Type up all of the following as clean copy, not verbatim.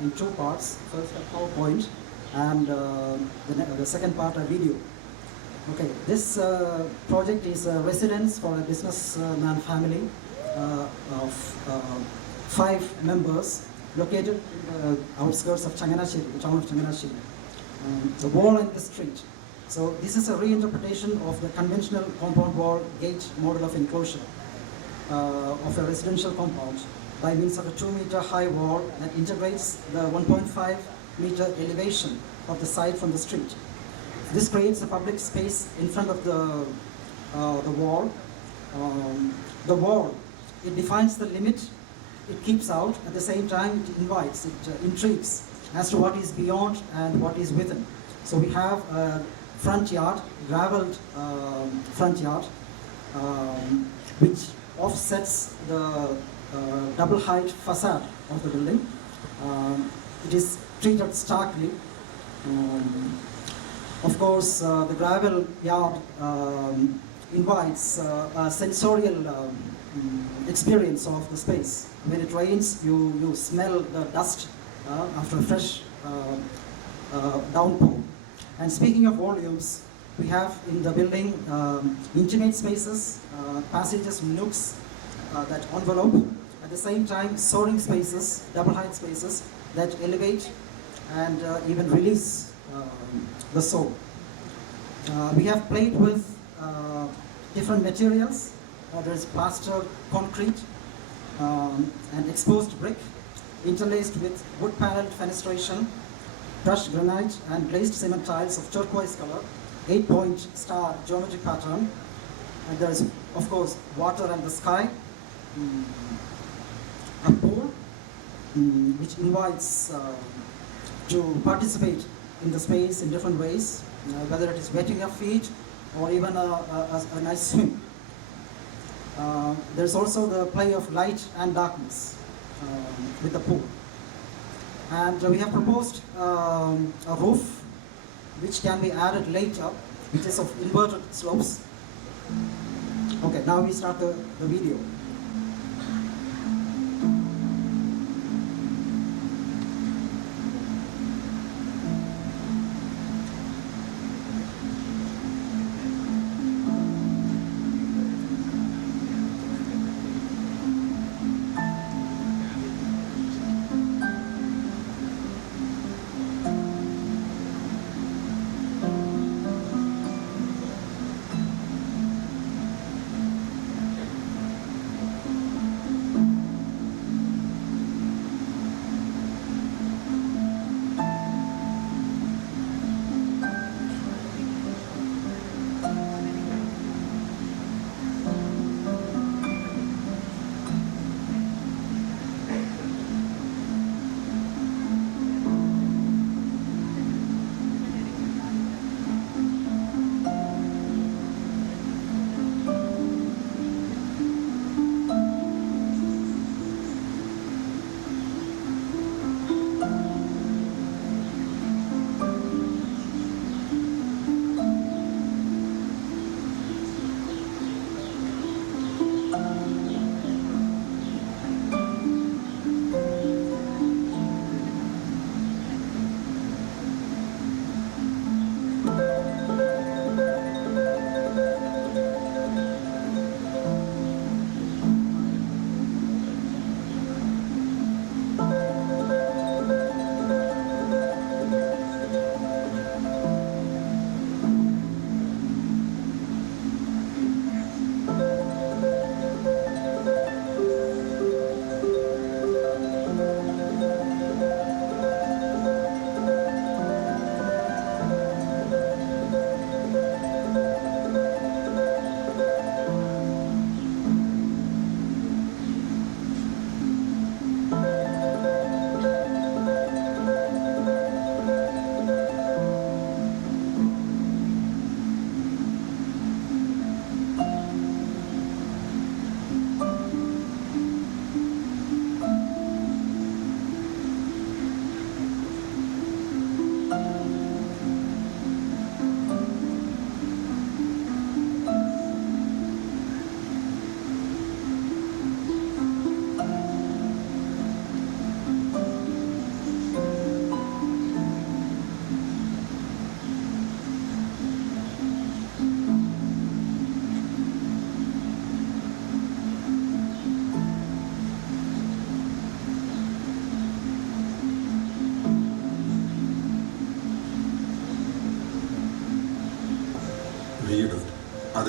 in two parts. First a PowerPoint and the second part a video. Okay, this project is a residence for a businessman family of 5 members located in the outskirts of Changanashiri, the town of Changanashiri. The wall and the street. So this is a reinterpretation of the conventional compound wall gate model of enclosure of a residential compound by means of a 2-meter high wall that integrates the 1.5-meter elevation of the site from the street. This creates a public space in front of the wall. The wall, it defines the limit, it keeps out, at the same time it invites, it intrigues as to what is beyond and what is within. So we have a front yard, graveled front yard, which offsets the double height facade of the building. It is treated starkly. Of course, the gravel yard invites a sensorial experience of the space. When it rains, you smell the dust after a fresh downpour. And speaking of volumes, we have in the building intimate spaces, passages, nooks that envelope. At the same time, soaring spaces, double height spaces that elevate and even release the soul. We have played with different materials. There is plaster, concrete, and exposed brick, interlaced with wood paneled fenestration, crushed granite and glazed cement tiles of turquoise color, 8-point star geometric pattern. And there is, of course, water and the sky. A pool, which invites to participate in the space in different ways, whether it is wetting your feet or even a nice swim. There's also the play of light and darkness with the pool. And we have proposed a roof which can be added later, which is of inverted slopes. Okay, now we start the video.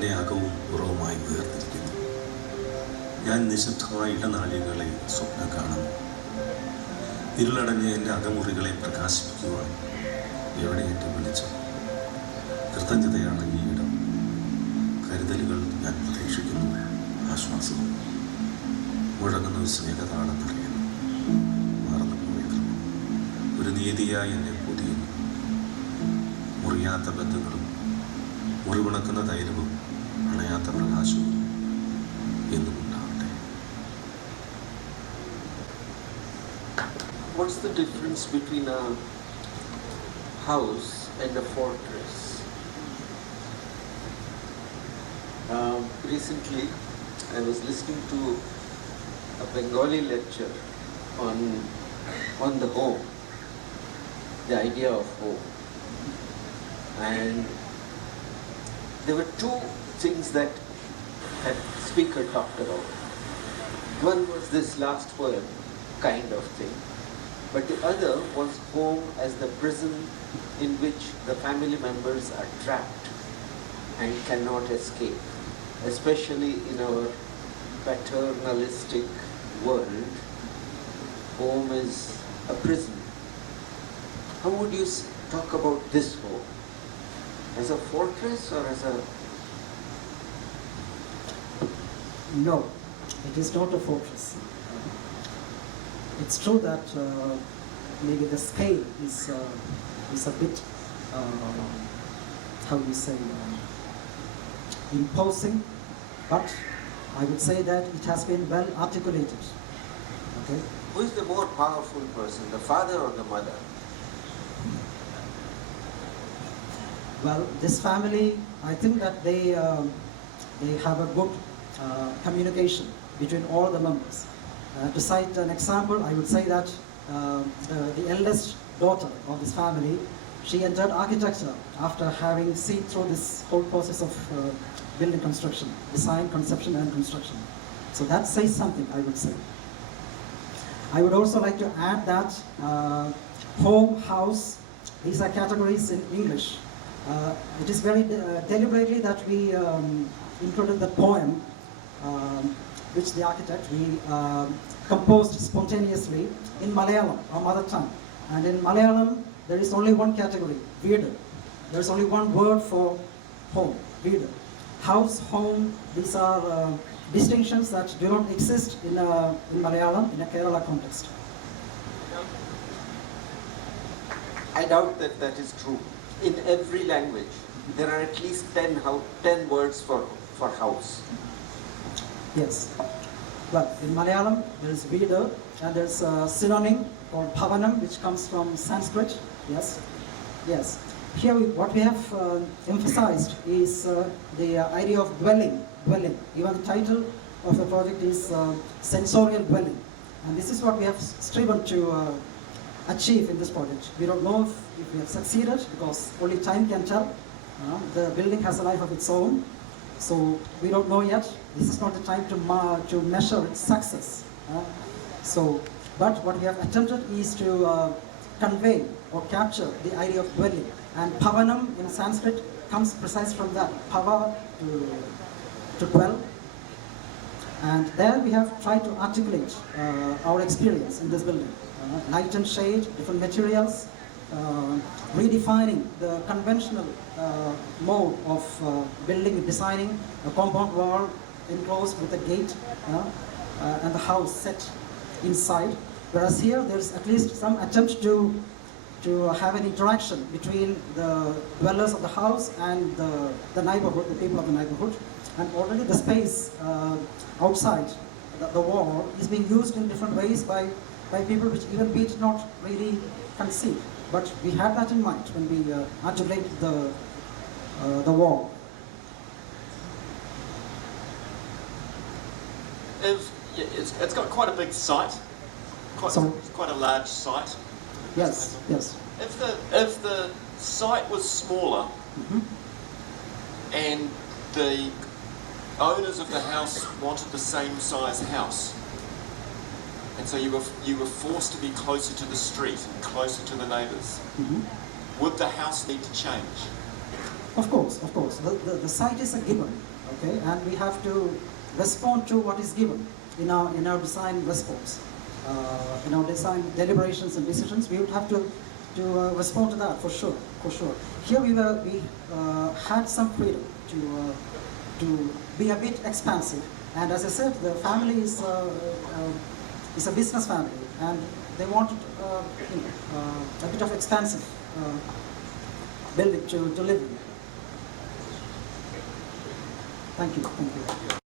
എന്നെ അകവും പുറവുമായി വേർതിരിക്കുന്നു. ഞാൻ നിശബ്ദമായ ഇടനാഴികളെ സ്വപ്നം കാണുന്നു. ഇരുളടഞ്ഞ എൻ്റെ അകമുറികളെ പ്രകാശിപ്പിക്കുവാൻ എവിടെ എൻ്റെ വെളിച്ചം? കൃതജ്ഞതയാണ് ഈ ഇടം. കരുതലുകൾ ഞാൻ പ്രതീക്ഷിക്കുന്നു. ആശ്വാസവും മുഴങ്ങുന്ന വിസ്മയകതാളെന്നറിയുന്നു. മറന്നുപോയ ക്രമം ഒരു നീതിയായി എന്നെ പൊതിയുന്നു. മുറിയാത്ത ബന്ധങ്ങളും മുറിവുണക്കുന്ന ധൈര്യവും അണയാത്ത പ്രകാശവും എന്നും ഉണ്ടാവട്ടെ. What's the difference between a house and a fortress? Recently, I was listening to a Bengali lecture on the home, the idea of home, and there were two things that speaker talked about. One was this last poem kind of thing, but the other was home as the prison in which the family members are trapped and cannot escape, especially in our paternalistic world. Home is a prison. How would you talk about this home? As a fortress or as a... No, it is not a fortress. It's true that maybe the scale is a bit, how do you say, imposing, but I would say that it has been well articulated. Okay. Who is the more powerful person, the father or the mother? Well, this family, I think that they have a good communication between all the members. To cite an example, I would say that the eldest daughter of this family, she entered architecture after having seen through this whole process of building construction, design, conception and construction. So that says something, I would say. I would also like to add that home, house, these are categories in English. It is very deliberately that we included the poem which the architect composed spontaneously in Malayalam, our mother tongue. And in Malayalam, there is only one category, Veedu. There is only one word for home, Veedu. House, home, these are distinctions that do not exist in Malayalam in a Kerala context. I doubt that that is true. In every language, there are at least 10 words for house. Yes. Well, in Malayalam, there is Veedu, and there is a synonym called Bhavanam, which comes from Sanskrit. Yes. Yes. Here, what we have emphasized is the idea of dwelling. Even the title of the project is sensorial dwelling. And this is what we have striven to achieve in this project. We don't know if we have succeeded because only time can tell. The building has a life of its own, so we don't know yet. This is not the time to measure its success. But what we have attempted is to convey or capture the idea of dwelling. And Bhavanam in Sanskrit comes precise from that, Bhava, to dwell. And there we have tried to articulate our experience in this building. Light and shade, different materials, redefining the conventional mode of building and designing a compound wall enclosed with a gate and the house set inside. Whereas here there is at least some attempt to have an interaction between the dwellers of the house and the neighborhood, the people of the neighborhood. And already the space outside the wall is being used in different ways by people which even we did not really conceive. But we had that in mind when we articulated the wall. It's got quite a big site, quite a large site. Yes, yes. If the site was smaller, and the owners of the house wanted the same size house, and so you were forced to be closer to the street and closer to the neighbours, would the house need to change? Of course. The site is a given, okay, and we have to respond to what is given in our design response. In our design deliberations and decisions, we would have to respond to that for sure. Here we had some freedom to be a bit expansive, and as I said, the family is a business family, and they wanted a bit of expansive building to live in. Thank you.